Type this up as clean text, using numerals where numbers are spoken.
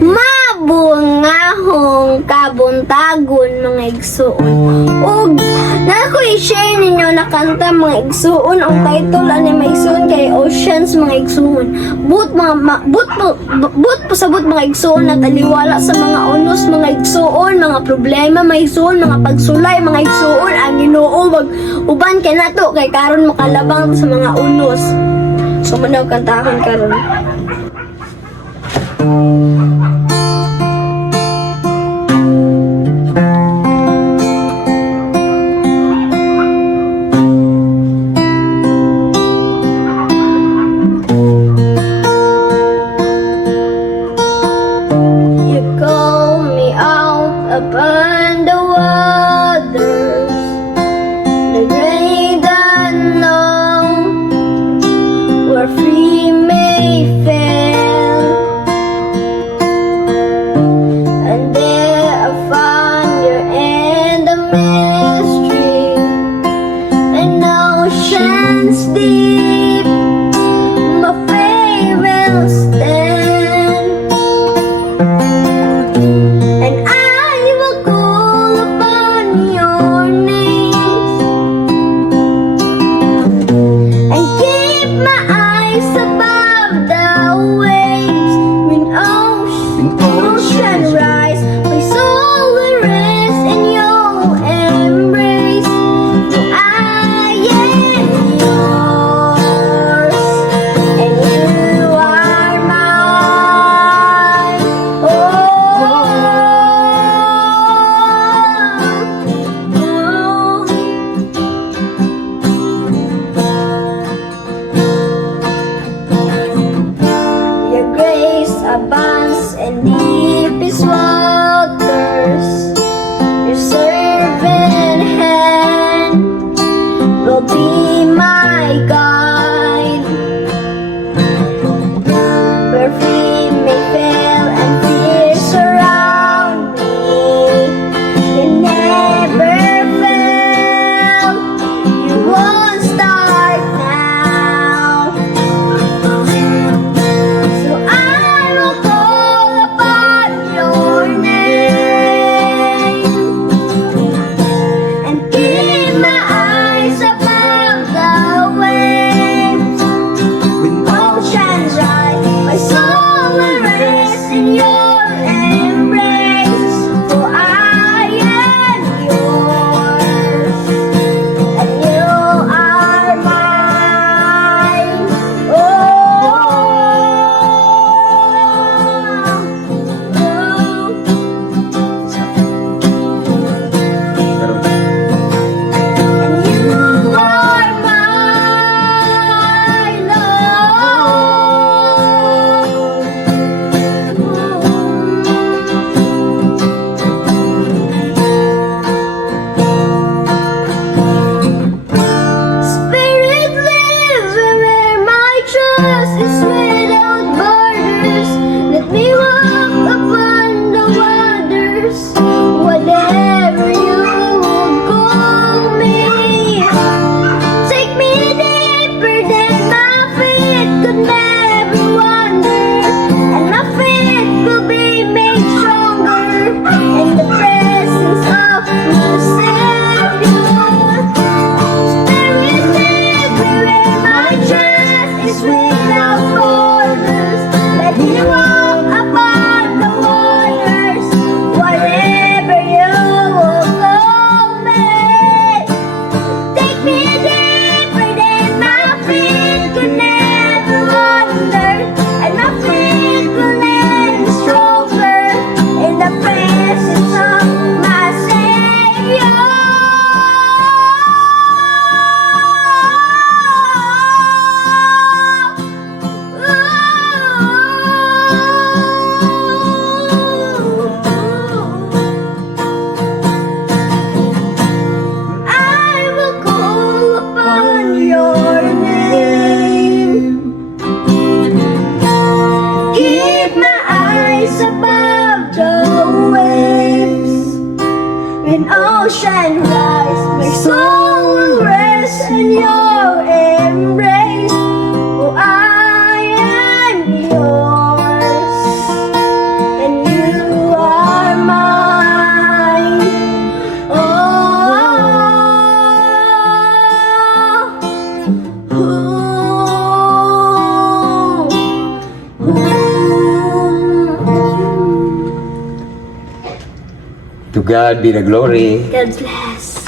Mabungahong kabuntagon mga igsuon. Ug nako i-share ninyo na kanta mga igsuon. Ang title ani mga igsuon kay Oceans mga igsuon. But pasabot mga igsuon na taliwala sa mga unos mga igsuon, mga problema mga igsuon, mga pagsulay mga igsuon. Ang Ginoo wag uban kay nato kay karon makalabang sa mga unos. So manaw kantahon karon. Upon the waters, the great unknown, where free may fail, and there I found you in the mystery, and oceans deep, my faith will stand, and abounds in deepest waters, your servant hand will be my guide, where feet may fail and fear surround me, you never fail, you won't start now, so ocean rise, my soul will rest in your embrace. Oh, I am yours, and God be the glory. God bless.